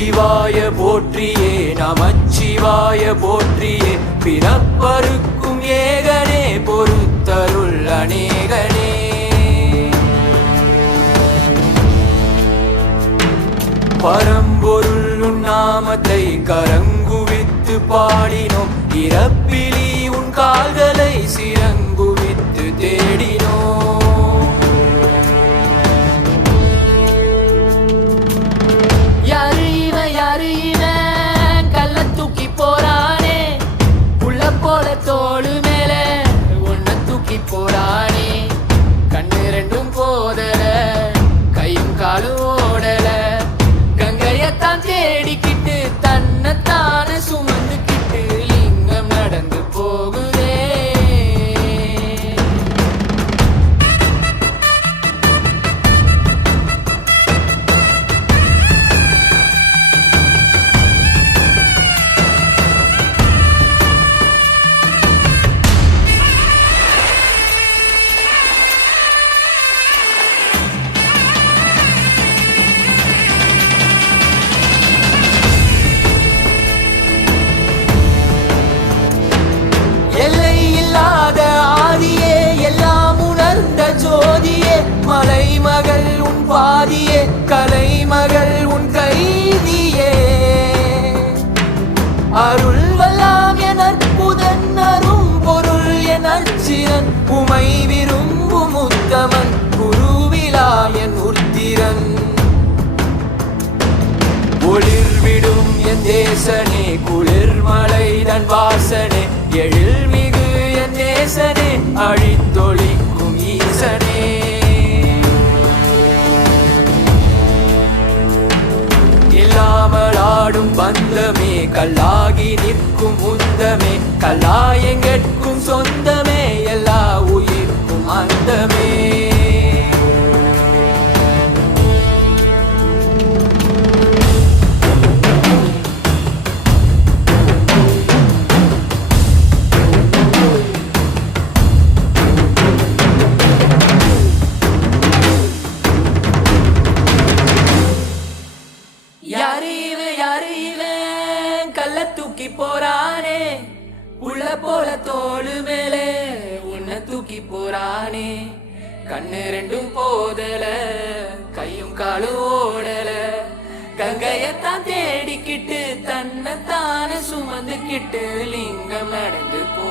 நமச்சிவாய போற்றியே நமச்சிவாய போற்றியே பிறப்பருக்கும் ஏகனே பொறுத்தருள் அநேகனே. பரம்பொருள் உன் நாமத்தை கரங்குவித்து பாடினோம், இறப்பிலி உன் கால்களை சிறங்குவித்து தேடினோம். யாரு இவன் கல்ல தூக்கி போறானே, புள்ள போல தோளு மேல உன்னை தூக்கி போறானே. கண்ணு ரெண்டும் போதல கையும் காலும் ஓடல, கங்கையத்தான் தேடிக்கிட்டு தன்னைத்தான சுமந்துக்கிட்டு லிங்கம் நடந்து போகுதே. மலைமகள் உன் பாதியே, கலைமகள் உன் கைதியே. அருள் வல்லாம் என் அற்புதன், அரும் பொருள் என் அச்சிரன், உமை விரும்பும் உத்தமன், குருவிலாம் என் உத்திரன். ஒளிர்விடும் என் தேசனே, குளிர்மலை தன் வாசனே, எழில்மிகு என் நேசனே, அழித்தொழிக்கும் ஈசனே. இல்லாமலாடும் பந்தமே, கல்லாகி நிற்கும் உந்தமே, கல்லாயங்கெட்கும் சொந்தமே, எல்லா உயிர்க்கும் அந்தமே. யாரு இவன் கல்ல தூக்கி போறானே, உள்ள போல தோளு மேலே உன்னை தூக்கி போறானே. கண்ணு ரெண்டும் போதல கையும் காலும் ஓடல, கங்கையத்தான் தேடிக்கிட்டு தன்னைத்தான சுமந்துக்கிட்டு லிங்கம் நடந்து போ.